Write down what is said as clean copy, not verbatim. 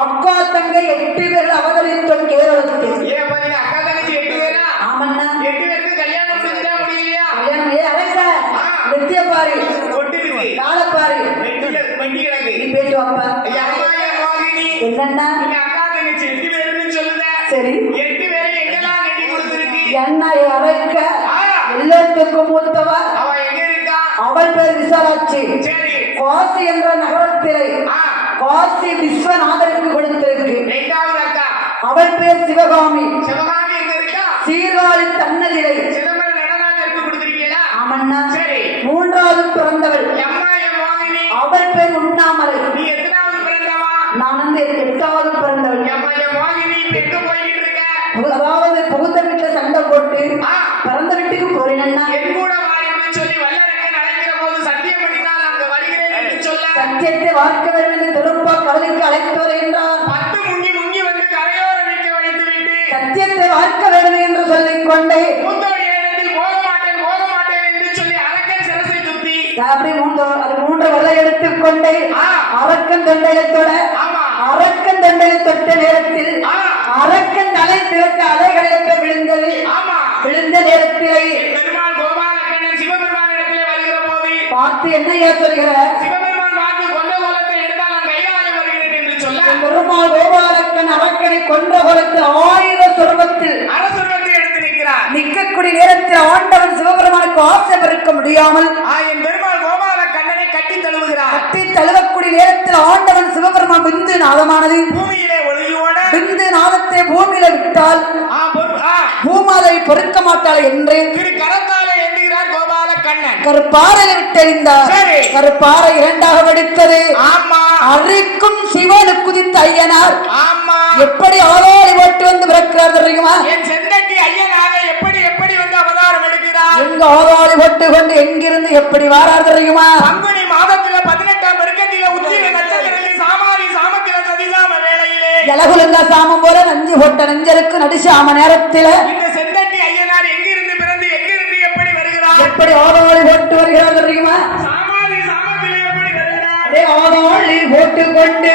அக்கா தங்கை 8 பேர் அவதரித்த கேரளத்தில். அக்கா தங்கச்சி 8 பேரா? ஆமண்ணா. 8 பேருக்கு கல்யாணம் முடிஞ்சா முடியலையா? அழகா நெத்திய பாரு, ஒட்டிருக்கு கால பாரு, வண்டி கிடக்கு. நீ பேசி வாப்பா. என்னன்னா அக்கா தங்கச்சி 8 பேருன்னு சொல்லுத. சரி, 8 பேரை எங்கெல்லாம் கட்டி கொடுத்துருக்கு? என்ன அழைக்க எல்லாத்துக்கும் மூத்தவா அவ எங்க இருக்கா? அவள் பேர் விசாலாட்சி. சரி, காசி என்ற நகரத்திலே காசி விஸ்வநாதருக்கு கொடுத்திருக்கு. இரண்டாவது அக்கா அவள் பேர் சிவகாமி. சிவகாமி எங்க இருக்கா? சீர்காழி தன்னதிரை சிதம்பரம் நடராஜருக்கு கொடுத்திருக்கீங்களா? ஆமண்ணா. சரி, மூன்றாவது பிறந்தவள் அம்மா மோகினி. அவள் பேர் உண்ணாமலை. நீ எத்தனாவது பிறந்தவா? நான் 8வது பிறந்தவள். அம்மா மோகினி எங்க போய்கிட்டு இருக்க? அதாவது புகுந்த வீட்டுல சண்டை போட்டு பிறந்த வீட்டுக்கு போறேன்னா என் கூட வாழுன்னு சொல்லி வல்லரக்கன் அழைக்கிற போது சத்தியம் பண்ணினால் அங்க வருகிறேன் என்று சொல்ல சத்தியத்தை வார்க்க வேண்டும் என்று திரும்ப கடலுக்கு அழைத்து வருகின்றார். 10 முங்கி வந்து கரையோர நிற்க வைத்து விட்டு சத்தியத்தை வார்க்க வேண்டும் என்று சொல்லிக் கொண்டே மூத்தோடைய இடத்தில் போக மாட்டேன் என்று சொல்லி அரக்கன் சிரசை சுத்தி அப்படி 3 வெள்ளை எடுத்துக்கொண்டே அரக்கன் தண்டையத்தோட அரக்கன் தண்டையை தொட்ட நேரத்தில் அரக்கன் தலை திறக்க அலைகளை விழுந்தது. விழுந்த நேரத்திலே பெருமாள் கோபாலக்கண்ணன் சிவபெருமான் இடத்திலே வருகிற போது பார்த்து என்ன சொல்கிறார்? சிவபெருமான் பார்த்து கொண்ட கோலத்தை எடுத்தால் நான் கையாள வருகிறேன் என்று சொல்ல பெருமாள் கோபாலக்கன் அரக்கனை கொன்ற கோலத்தில் 1000 சொர்க்கத்தில் அரசுரத்தை எடுத்து நிற்கிறார். நிற்கக்கூடிய நேரத்தில் ஆண்டவன் சிவபெருமானுக்கு ஆசை பெருக்க முடியாமல் என் பெருமாள் கோபாலக்கண்ணனை கட்டி தழுவுகிறார். கட்டி தழுவக்கூடிய நேரத்தில் ஆண்டவன் சிவபெருமான் பிந்து நாதமானது பூமியிலே ஒளியோட பிந்து நாதத்தை பூமியில விட்டால் பூமாதை பொறுக்க மாட்டாள் என்று கரத்தாலே எண்ணுகிறார் கோபாலக்கண்ணன். கருப்பாறையில் விட்டெறிந்தார். கருப்பாறை 2ஆக வெடித்தது. அரிக்கும் சிவனு குதித்த ஐயனார் எப்படி ஆதாரி போட்டு வந்து பிறக்கிறார் தெரியுமா? என் செந்தட்டி ஐயனாக எப்படி வந்து அவதாரம் எடுக்கிறார்? எங்க ஆதாரி போட்டு கொண்டு எங்கிருந்து எப்படி வாரார் தெரியுமா? பங்குனி மாதத்துல 18ஆம் பெருக்கத்தில உச்சில நட்சத்திரத்தில் சாமாரி சாமத்தில சதிசாம வேளையிலே எலகுலங்க சாமம் போல நஞ்சு போட்ட நஞ்சலுக்கு நடிசாம நேரத்தில இந்த செந்தட்டி ஐயனார் எங்கிருந்து பிறந்து எங்கிருந்து எப்படி வருகிறார்? எப்படி ஆதாரி போட்டு வருகிறார் தெரியுமா? சாமாரி சாமத்தில எப்படி வருகிறார்? ஆதாரி போட்டு கொண்டு